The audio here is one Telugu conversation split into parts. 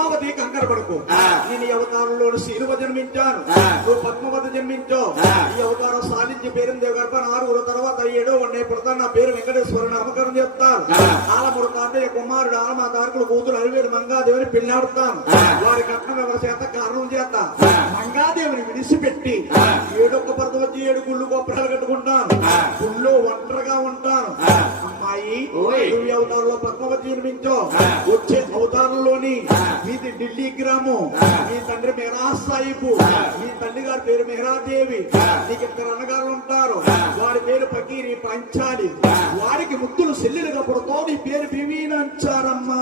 పద్మావతి కంకర పడుకో. నేను ఈ అవతారంలో శిలువ జన్మించాను, నువ్వు పద్మావతి జన్మించావు. ఈ అవతారం సాధించి పేరుందేవి గర్భ 4 తర్వాత 7వ వండే పుడతాను. నా పేరు వెంకటేశ్వర నామకరణం చెప్తాను. ఆలముడు తాతయ్య కుమారుడు ఆలమా తారకులు కూతురు అరివేడు మంగాదేవిని పెళ్ళాడుతాను. వారి కట్నం ఎవరి చేత కారణం చేత మంగాదేవిని విడిచిపెట్టి 7వ పరత వచ్చి 7 గుళ్ళు గొప్పలు కట్టుకుంటాను. గుళ్ళో ఒంటరిగా ఉంటాను. అమ్మాయి నువ్వు ఈ అవతారంలో పద్మావతి జన్మించావు. వచ్చే అవతారంలోని మీది ఢిల్లీ గ్రామం, మీ తండ్రి మెహరా సాహిబ్, మీ తల్లి గారి పేరు మెహరాదేవి. నీకు 2 అన్నగారు ఉంటారు. వారి పేరు పకీరి పంచాలి. వారికి ముద్దులు సెల్లులుగా పుడతావు. నీ పేరు బివీనంచారమ్మా.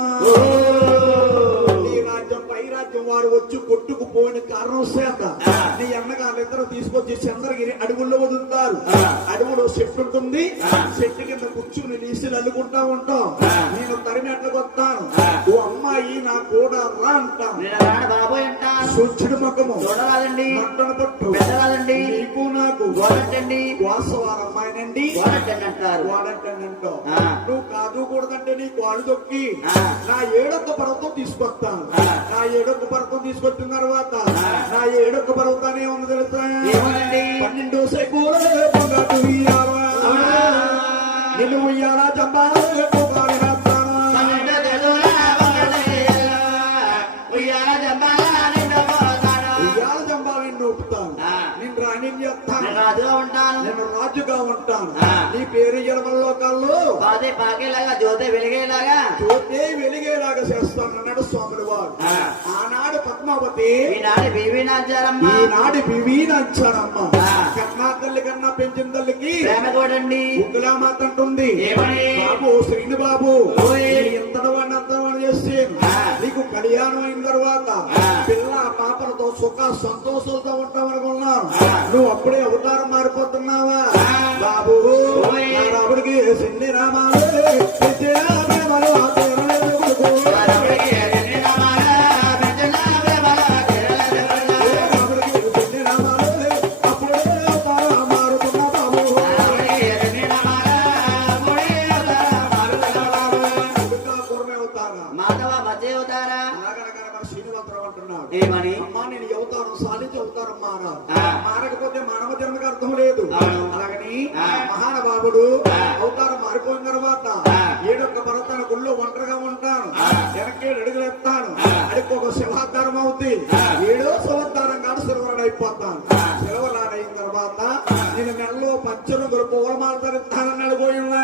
నీ రాజ్యం పై రాజ్యం వారు వచ్చి కొట్టుకుపోయిన కారణం చేత నీ అన్నగారు ఇద్దరు తీసుకొచ్చి చంద్రగిరి అడవుల్లో వదులుతారు. అడవులో చెట్టు ఉంటుంది. చెట్టు కింద కూర్చుని నీసులు అల్లుకుంటా ఉంటాం. నేను తరిమెట్లకు వస్తాను. ఓ అమ్మాయి నా కూడా రా అంటాను. సూర్యుడు ముఖము మట్టన పట్టు నీకు నాకు వాసవారు అమ్మాయినండి వాడంటానంటావు. నువ్వు కాదు కూడదంటే నీకు వాడు దొక్కి నా 7వ పర్వతం తీసుకొస్తాను. నా 7వ పర్వతం తీసుకొచ్చిన తర్వాత నా 7వ పర్వతాన్ని ఏమన్నా తెలుసా? 12 సైకోలు నిన్ను ఉయ్యాలా చంపాలి నేను రాజుగా ఉంటాను. నీ పేరు జన్మలోకాల్లో అదే పాకేలాగా జ్యోతి వెలిగేలాగా చేస్తాను అన్నాడు స్వాములు వారు. ఆనాడు పద్మావతి ఈనాడు బివీనంచారమ్మ. కన్నా తల్లి కన్నా పెంచిన తల్లికి చూడండి ఉగ్గులా మాట అంటుంది. బాబు శ్రీని బాబు ఎంతటి వాడిని అంతవాడిని చేస్తాను. నీకు కళ్యాణం అయిన తర్వాత పిల్ల పాపలతో సుఖ సంతోషాలతో ఉంటాం అనుకున్నాను. నువ్వు అప్పుడే అవతారం మారిపోతున్నావా బాబు? రాముడికి సిన్ని రామాలు ఏమని అమ్మా నేను అవతారం సాధించి అవతారం మారకపోతే మానవ జన్మకి అర్థం లేదు. అలాగని మహానుభావుడు అవతారం మారిపోయిన తర్వాత 7వ పర్వతాల గుళ్ళో ఒంటరిగా ఉంటాను. 7 అడుగులు ఎత్తాను. అడిగి ఒక శివాధారం అవుతుంది. 7వ శివోద్ధారం కాదు శిలవరాడు అయిపోతాను. శిలవరాడైన తర్వాత నేను నెలలో పంచరుగులు పూలమాల ధరిస్తానని అడిగిపోయినా